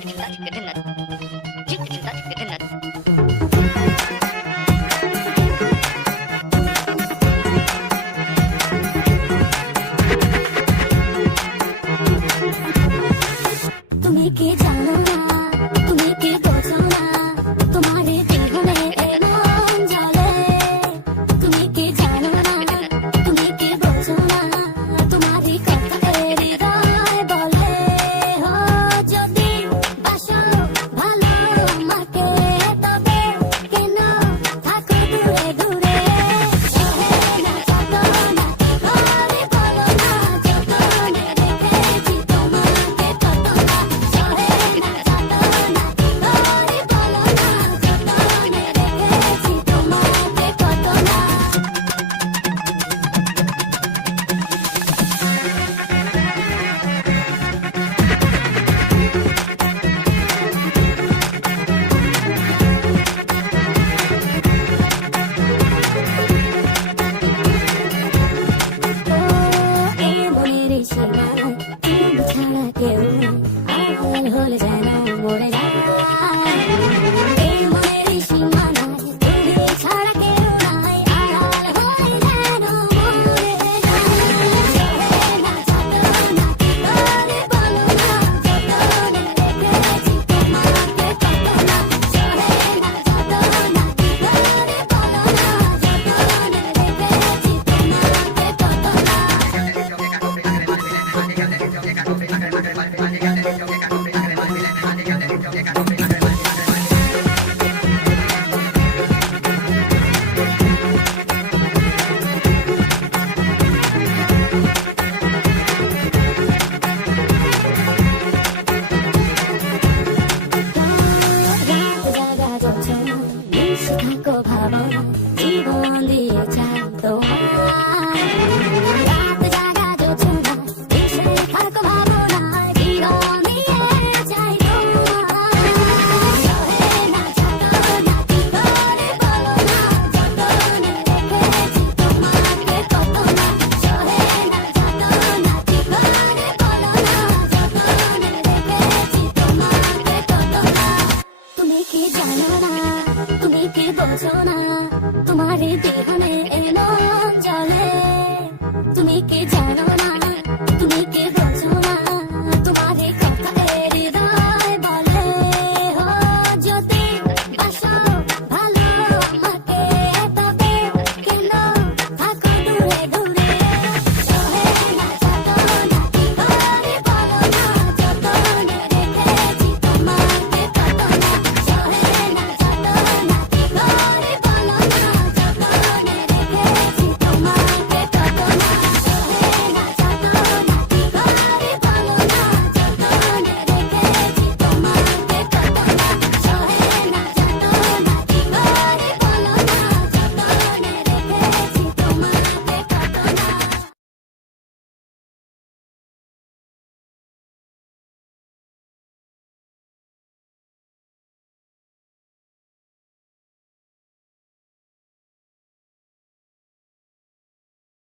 তুমি কি জানো না, তুমি কি বোঝো না, তোমার জীবনে এমন জ্বলে। তুমি কি জানো না, তুমি কি বোঝো না, তোমারই কথা হৃদয় বলে। ও যদি বাসো ভালো আমাকে, তবে কেন থাকো দূরে দূরে। সহে না যত না ঘরে বলো না, যতনে রেখেছি তোমাকে কত না। সহে না যত না ঘরে বলো না, যতনে রেখেছি তোমাকে কত না। এই মনের সীমানায় তুমি ছাড়া কেউ আড়াল হলে যেন মরে যায়। এই মনের সীমানায় তুমি ছাড়া কেউ নাই, আড়াল হলে যেন মরে যায়। সহে না যত না ঘরে বলো না, যতনে রেখেছি তোমাকে কত না। সহে না যত না ঘরে বলো না, যতনে রেখেছি তোমাকে কত না। রাত জাগা যোছনা, মিশে থাকো ভাবনা, জীবন দিয়ে চাই তোমার। রাত জাগা যোছনা, মিশে থাকো ভাবনা, জীবন দিয়ে চাই তোমার। সহে না যত না ঘরে বলো না, যতনে রেখেছি তোমাকে কত না। সহে না যত না ঘরে বলো না, যতনে রেখেছি তোমাকে কত না। তুমি কি জানো না, তুমি কি বোঝো না, তোমার বিহনে এমন জ্বলে। তুমি কি জানো না।